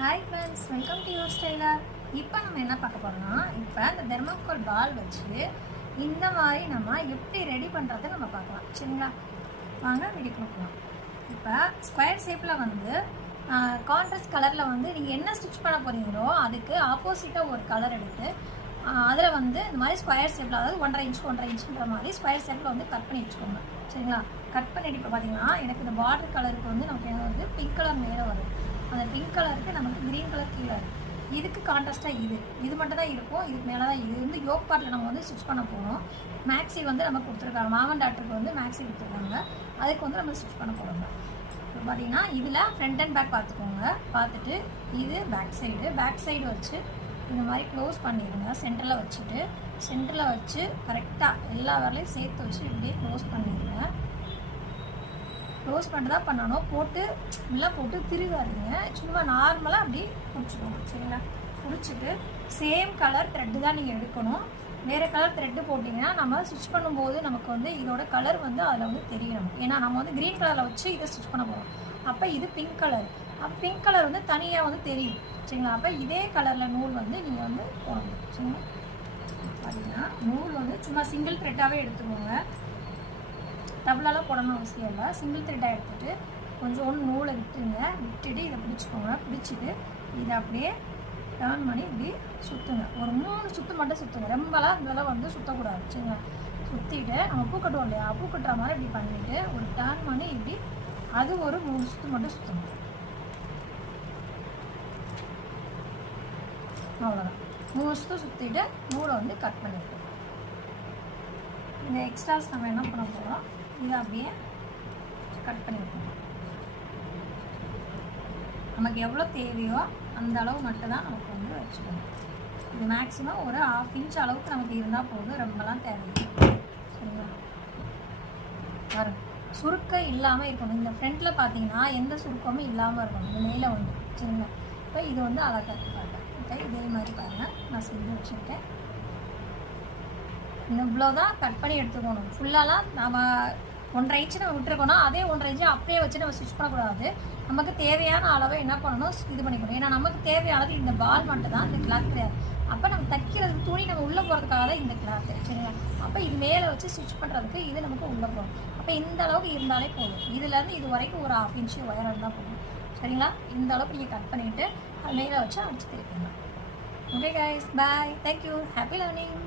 Hi friends, welcome to your styler. இப்போ நம்ம என்ன பார்க்க போகிறோம்னா, இப்போ இந்த தெர்மாக்கோல் பால் வச்சு இந்த மாதிரி நம்ம எப்படி ரெடி பண்ணுறதை நம்ம பார்க்கலாம். சரிங்களா, வாங்க ரெடி கொடுக்கலாம். இப்போ ஸ்கொயர் ஷேப்பில் வந்து கான்ட்ராஸ்ட் கலரில் வந்து நீங்கள் என்ன ஸ்டிச் பண்ண போகிறீங்களோ அதுக்கு ஆப்போசிட்டாக ஒரு கலர் எடுத்து அதில் வந்து இந்த மாதிரி ஸ்கொயர் ஷேப்பில், அதாவது 1.5 இன்ச்சுன்ற மாதிரி ஸ்கொயர் ஷேப்பில் வந்து கட் பண்ணி வச்சுக்கோங்க. சரிங்களா, கட் பண்ணிட்டு இப்போ பார்த்தீங்கன்னா எனக்கு இந்த பார்டர் கலருக்கு வந்து நமக்கு என்ன வருது, பிங்க் கலர் மேலே வருது. அந்த பிங்க் கலருக்கு நமக்கு க்ரீன் கலர் கீழே இருக்குது. இதுக்கு கான்ட்ராஸ்ட்டாக இது மட்டும் தான் இருக்கும். இதுக்கு மேலே தான் இது வந்து யோக் பார்ட்டில் நம்ம வந்து ஸ்டிச் பண்ண போகிறோம். மேக்ஸி வந்து நம்ம கொடுத்துருக்காங்க, மாமன் டாக்டருக்கு வந்து மேக்ஸி கொடுத்துருக்காங்க. அதுக்கு வந்து நம்ம ஸ்டிச் பண்ண போகிறோங்க. இப்போ பார்த்தீங்கன்னா இதில் ஃப்ரண்ட் அண்ட் பேக் பார்த்துக்கோங்க. பார்த்துட்டு இது பேக் சைடு வச்சு இந்த மாதிரி க்ளோஸ் பண்ணிடுங்க. சென்டரில் வச்சுட்டு சென்டரில் வச்சு கரெக்டாக எல்லா வரலையும் சேர்த்து வச்சு இப்படியே க்ளோஸ் பண்ணிடுங்க. க்ளோஸ் பண்ணிட்டு தான் பண்ணணும், போட்டு எல்லாம் போட்டு திருவாருங்க. சும்மா நார்மலாக அப்படி பிடிச்சிக்கணும். சரிங்களா, பிடிச்சிட்டு சேம் கலர் த்ரெட்டு தான் நீங்கள் எடுக்கணும். வேறு கலர் த்ரெட்டு போட்டிங்கன்னா நம்ம ஸ்டிச் பண்ணும்போது நமக்கு வந்து இதோட கலர் வந்து அதில் வந்து தெரியணும். ஏன்னா நம்ம வந்து க்ரீன் கலரில் வச்சு இதை ஸ்டிச் பண்ண போகிறோம். அப்போ இது பிங்க் கலர், அப்போ பிங்க் கலர் வந்து தனியாக வந்து தெரியும். சரிங்களா, அப்போ இதே கலரில் நூல் வந்து நீங்கள் வந்து போடணும். சரிங்களா, பார்த்தீங்கன்னா நூல் வந்து சும்மா சிங்கிள் த்ரெட்டாகவே எடுத்துக்கோங்க. டபுளாலாம் போடணும் அவசியம் இல்லை. சிங்கிள் த்ரெட்டாக எடுத்துகிட்டு கொஞ்சம் நூலை விட்டுட்டு இதை பிடிச்சிக்கோங்க. பிடிச்சிட்டு இதை அப்படியே டர்ன் பண்ணி இப்படி சுற்றுங்க. ஒரு 3 சுற்று மட்டும் சுற்றுங்க. ரொம்பலாம் இதெல்லாம் வந்து சுற்றக்கூடாது. சரிங்களா, சுற்றிட்டு நம்ம பூ கட்டுவோம் இல்லையா, பூ கட்டுற மாதிரி இப்படி பண்ணிவிட்டு ஒரு டர்ன் பண்ணி இப்படி அது ஒரு 3 சுற்று மட்டும் சுற்றுங்க. அவ்வளோதான். 3 சுற்று சுற்றிட்டு நூலை வந்து கட் பண்ணிவிட்டோம். இந்த எக்ஸ்ட்ராஸ் நம்ம என்ன பண்ண போகிறோம், இதை அப்படியே கட் பண்ணி வைக்கணும். நமக்கு எவ்வளோ தேவையோ அந்த அளவு மட்டும்தான் நமக்கு வந்து வச்சுக்கணும். இது மேக்ஸிமம் ஒரு 1/2 இன்ச் அளவுக்கு நமக்கு இருந்தால் போதும், ரொம்பலாம் தேவையில்லை. சரிங்களா, பாருங்க, சுருக்கம் இல்லாமல் இருக்கணும். இந்த ஃப்ரண்ட்டில் பார்த்தீங்கன்னா எந்த சுருக்கமும் இல்லாமல் இருக்கணும். இந்த மேலே வந்து. சரிங்களா, இப்போ இது வந்து அழகாக காட்டேன். ஓகே, இதே மாதிரி பாருங்கள், நான் செஞ்சு வச்சுருக்கேன். இவ்வளோதான் கட் பண்ணி எடுத்துக்கணும். ஃபுல்லாலாம் நம்ம 1.5 இன்ச்சு நம்ம விட்டுருக்கோன்னா அதே 1.5 இன்ச்சு அப்படியே வச்சு நம்ம ஸ்டிச் பண்ணக்கூடாது. நமக்கு தேவையான அளவை என்ன பண்ணணும், இது பண்ணிக்கணும். ஏன்னா நமக்கு தேவையானது இந்த பால் மட்டும் தான், இந்த கிளாத் கிடையாது. அப்போ நம்ம தைக்கிறது துணி நம்ம உள்ளே போகிறதுக்காக தான் இந்த கிளாத்து. சரிங்களா, அப்போ இது மேலே வச்சு ஸ்டிச் பண்ணுறதுக்கு இது நமக்கு உள்ளே போகும். அப்போ இந்த அளவுக்கு இருந்தாலே போதும். இதுலேருந்து இது வரைக்கும் ஒரு 1/2 இன்ச்சு உயரம் இருந்தால் போதும். சரிங்களா, இந்த அளவுக்கு நீங்கள் கட் பண்ணிவிட்டு அது மேலே வச்சு அடிச்சு திருப்பிங்க. ஓகே கைஸ், பாய், தேங்க்யூ, ஹாப்பி லேர்னிங்.